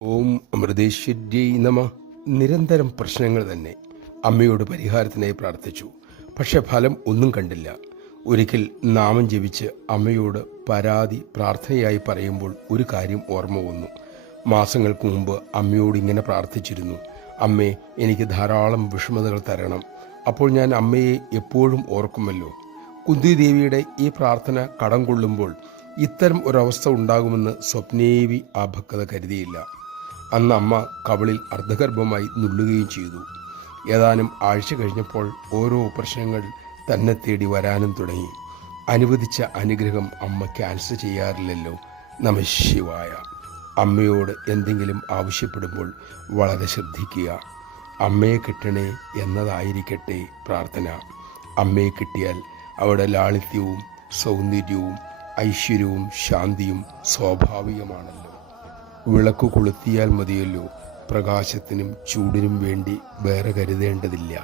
ഓം അമൃതേശ്വര്यै നമ. നിരന്തരം പ്രശ്നങ്ങൾ തന്നെ. അമ്മയോട് പരിഹാരത്തിനായി പ്രാർത്ഥിച്ചു. പക്ഷെ ഫലം ഒന്നും കണ്ടില്ല. ഒരിക്കൽ നാമം ജപിച്ച് അമ്മയോട് പരാതി പ്രാർത്ഥനയായി പറയുമ്പോൾ ഒരു കാര്യം ഓർമ്മ വന്നു. മാസങ്ങൾക്ക് മുമ്പ് അമ്മയോട് ഇങ്ങനെ പ്രാർത്ഥിച്ചിരുന്നു: അമ്മേ, എനിക്ക് ധാരാളം വിഷമതകൾ തരണം. അപ്പോൾ ഞാൻ അമ്മയെ എപ്പോഴും ഓർക്കുമല്ലോ. കുന്തി ദേവിയുടെ ഈ പ്രാർത്ഥന കടം കൊള്ളുമ്പോൾ ഇത്തരം ഒരവസ്ഥ ഉണ്ടാകുമെന്ന് സ്വപ്നേവി ആ ഭക്തത കരുതിയില്ല. അന്ന് അമ്മ കവിളിൽ അർദ്ധഗർഭമായി നുള്ളുകയും ചെയ്തു. ഏതാനും ആഴ്ച കഴിഞ്ഞപ്പോൾ ഓരോ പ്രശ്നങ്ങൾ തന്നെ തേടി വരാനും തുടങ്ങി. അനുവദിച്ച അനുഗ്രഹം അമ്മ ക്യാൻസൽ ചെയ്യാറില്ലല്ലോ. നമഃ ശിവായ. അമ്മയോട് എന്തെങ്കിലും ആവശ്യപ്പെടുമ്പോൾ വളരെ ശ്രദ്ധിക്കുക. അമ്മയെ കിട്ടണേ എന്നതായിരിക്കട്ടെ പ്രാർത്ഥന. അമ്മയെ കിട്ടിയാൽ അവിടെ ലാളിത്യവും സൗന്ദര്യവും ഐശ്വര്യവും ശാന്തിയും സ്വാഭാവികമാണല്ലോ. വിളക്ക് കൊളുത്തിയാൽ മതിയല്ലോ. പ്രകാശത്തിനും ചൂടിനും വേണ്ടി വേറെ കരുതേണ്ടതില്ല.